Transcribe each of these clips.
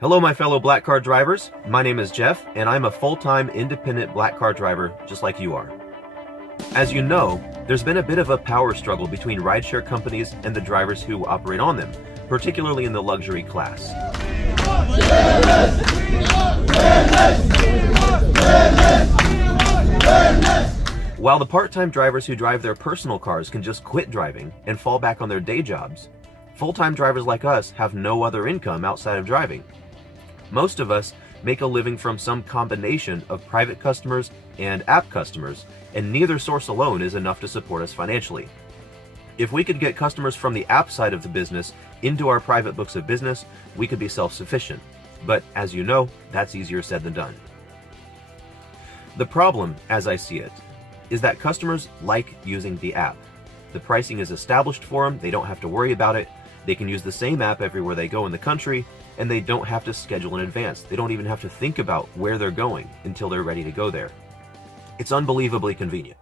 Hello, my fellow black car drivers. My name is Jeff, and I'm a full-time independent black car driver just like you are. As you know, there's been a bit of a power struggle between rideshare companies and the drivers who operate on them, particularly in the luxury class. While the part-time drivers who drive their personal cars can just quit driving and fall back on their day jobs, full-time drivers like us have no other income outside of driving. Most of us make a living from some combination of private customers and app customers, and neither source alone is enough to support us financially. If we could get customers from the app side of the business into our private books of business, we could be self-sufficient. But as you know, that's easier said than done. The problem, as I see it, is that customers like using the app. The pricing is established for them, they don't have to worry about it, they can use the same app everywhere they go in the country, and they don't have to schedule in advance. They don't even have to think about where they're going until they're ready to go there. It's unbelievably convenient.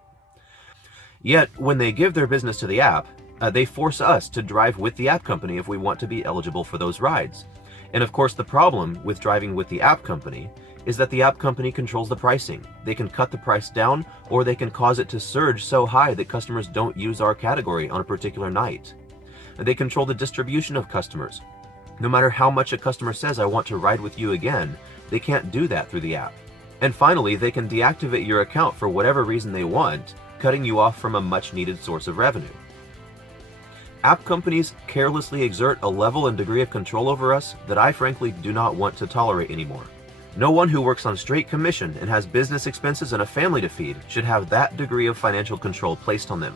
Yet, when they give their business to the app, they force us to drive with the app company if we want to be eligible for those rides. And of course, the problem with driving with the app company is that the app company controls the pricing. They can cut the price down, or they can cause it to surge so high that customers don't use our category on a particular night. They control the distribution of customers. No matter how much a customer says, "I want to ride with you again," they can't do that through the app. And finally, they can deactivate your account for whatever reason they want, cutting you off from a much needed source of revenue. App companies carelessly exert a level and degree of control over us that I frankly do not want to tolerate anymore. No one who works on straight commission and has business expenses and a family to feed should have that degree of financial control placed on them,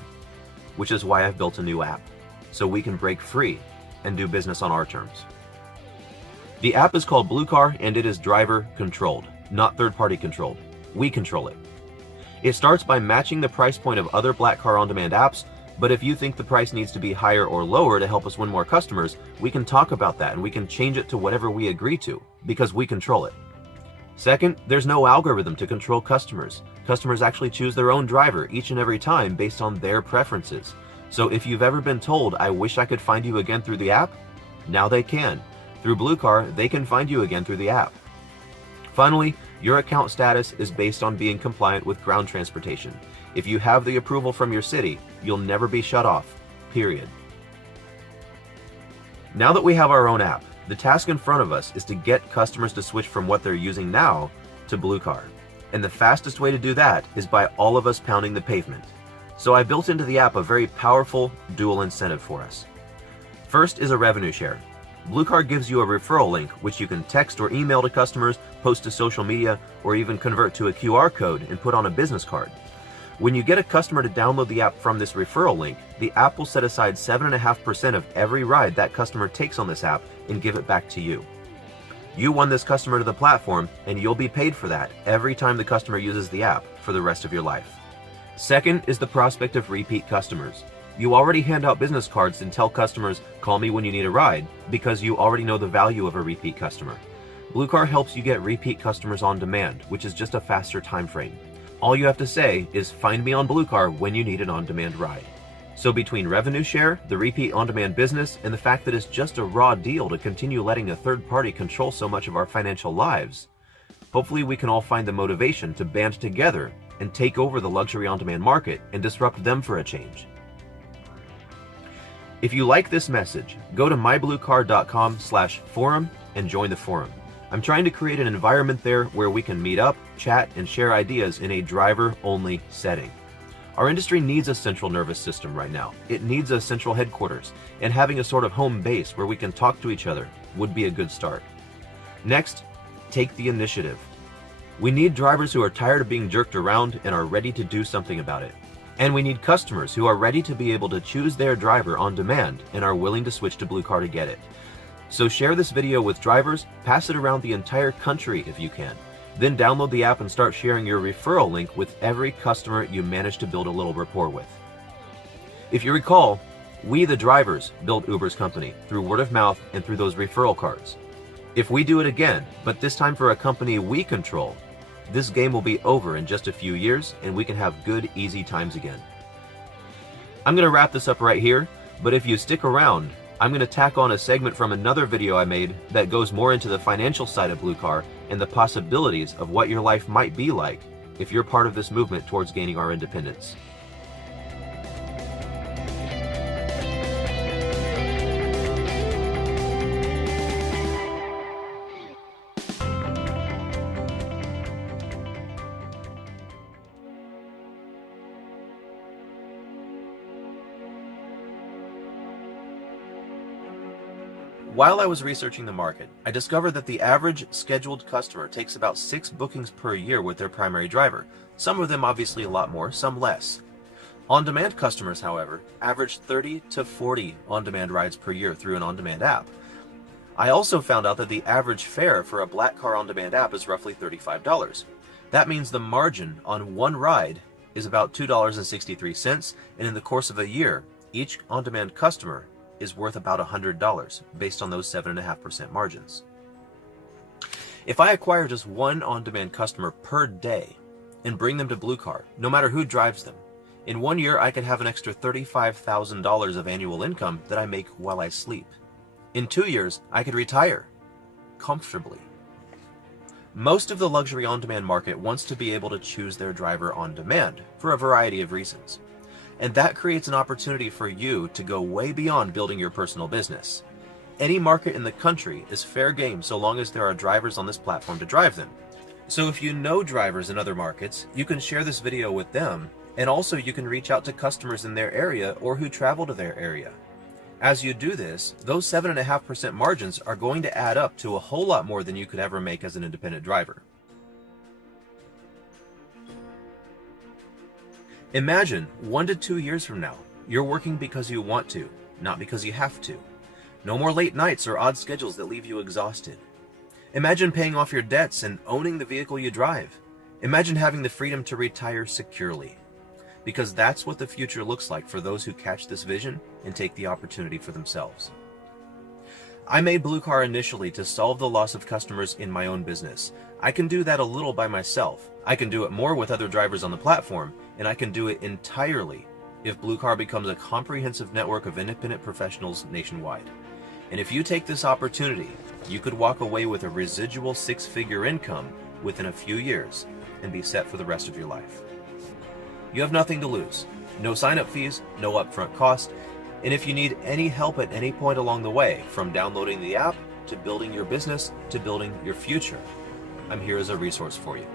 which is why I've built a new app, so we can break free and do business on our terms. The app is called Blue Car, and it is driver controlled, not third-party controlled. We control it. It starts by matching the price point of other black car on-demand apps, but if you think the price needs to be higher or lower to help us win more customers, we can talk about that and we can change it to whatever we agree to, because we control it. Second, there's no algorithm to control customers. Customers actually choose their own driver each and every time based on their preferences. So if you've ever been told, "I wish I could find you again through the app," now they can. Through Blue Car, they can find you again through the app. Finally, your account status is based on being compliant with ground transportation. If you have the approval from your city, you'll never be shut off, period. Now that we have our own app, the task in front of us is to get customers to switch from what they're using now to Blue Car. And the fastest way to do that is by all of us pounding the pavement. So I built into the app a very powerful dual incentive for us. First is a revenue share. Blue Car gives you a referral link, which you can text or email to customers, post to social media, or even convert to a QR code and put on a business card. When you get a customer to download the app from this referral link, the app will set aside 7.5% of every ride that customer takes on this app and give it back to you. You won this customer to the platform, and you'll be paid for that every time the customer uses the app for the rest of your life. Second is the prospect of repeat customers. You already hand out business cards and tell customers, "Call me when you need a ride," because you already know the value of a repeat customer. Blue Car helps you get repeat customers on demand, which is just a faster time frame. All you have to say is, "Find me on Blue Car when you need an on-demand ride." So between revenue share, the repeat on-demand business, and the fact that it's just a raw deal to continue letting a third party control so much of our financial lives, hopefully we can all find the motivation to band together and take over the luxury on-demand market and disrupt them for a change. If you like this message, go to mybluecar.com/forum and join the forum. I'm trying to create an environment there where we can meet up, chat, and share ideas in a driver-only setting. Our industry needs a central nervous system right now. It needs a central headquarters, and having a sort of home base where we can talk to each other would be a good start. Next, take the initiative. We need drivers who are tired of being jerked around and are ready to do something about it. And we need customers who are ready to be able to choose their driver on demand and are willing to switch to Blue Car to get it. So share this video with drivers, pass it around the entire country if you can. Then download the app and start sharing your referral link with every customer you manage to build a little rapport with. If you recall, we the drivers built Uber's company through word of mouth and through those referral cards. If we do it again, but this time for a company we control, this game will be over in just a few years and we can have good, easy times again. I'm going to wrap this up right here, but if you stick around, I'm going to tack on a segment from another video I made that goes more into the financial side of Blue Car and the possibilities of what your life might be like if you're part of this movement towards gaining our independence. While I was researching the market, I discovered that the average scheduled customer takes about 6 bookings per year with their primary driver. Some of them obviously a lot more, some less. On-demand customers, however, average 30 to 40 on-demand rides per year through an on-demand app. I also found out that the average fare for a Black Car on-demand app is roughly $35. That means the margin on one ride is about $2.63, and in the course of a year, each on-demand customer is worth about $100 based on those 7.5% margins. If I acquire just one on-demand customer per day and bring them to Blue Car, no matter who drives them, in 1 year I could have an extra $35,000 of annual income that I make while I sleep. In 2 years, I could retire comfortably. Most of the luxury on-demand market wants to be able to choose their driver on demand for a variety of reasons. And that creates an opportunity for you to go way beyond building your personal business. Any market in the country is fair game so long as there are drivers on this platform to drive them. So if you know drivers in other markets, you can share this video with them, and also you can reach out to customers in their area or who travel to their area. As you do this, those 7.5% margins are going to add up to a whole lot more than you could ever make as an independent driver. Imagine 1 to 2 years from now, you're working because you want to, not because you have to. No more late nights or odd schedules that leave you exhausted. Imagine paying off your debts and owning the vehicle you drive. Imagine having the freedom to retire securely. Because that's what the future looks like for those who catch this vision and take the opportunity for themselves. I made Blue Car initially to solve the loss of customers in my own business. I can do that a little by myself. I can do it more with other drivers on the platform, and I can do it entirely if Blue Car becomes a comprehensive network of independent professionals nationwide. And if you take this opportunity, you could walk away with a residual 6-figure income within a few years and be set for the rest of your life. You have nothing to lose. No sign-up fees, no upfront cost, and if you need any help at any point along the way, from downloading the app to building your business to building your future, I'm here as a resource for you.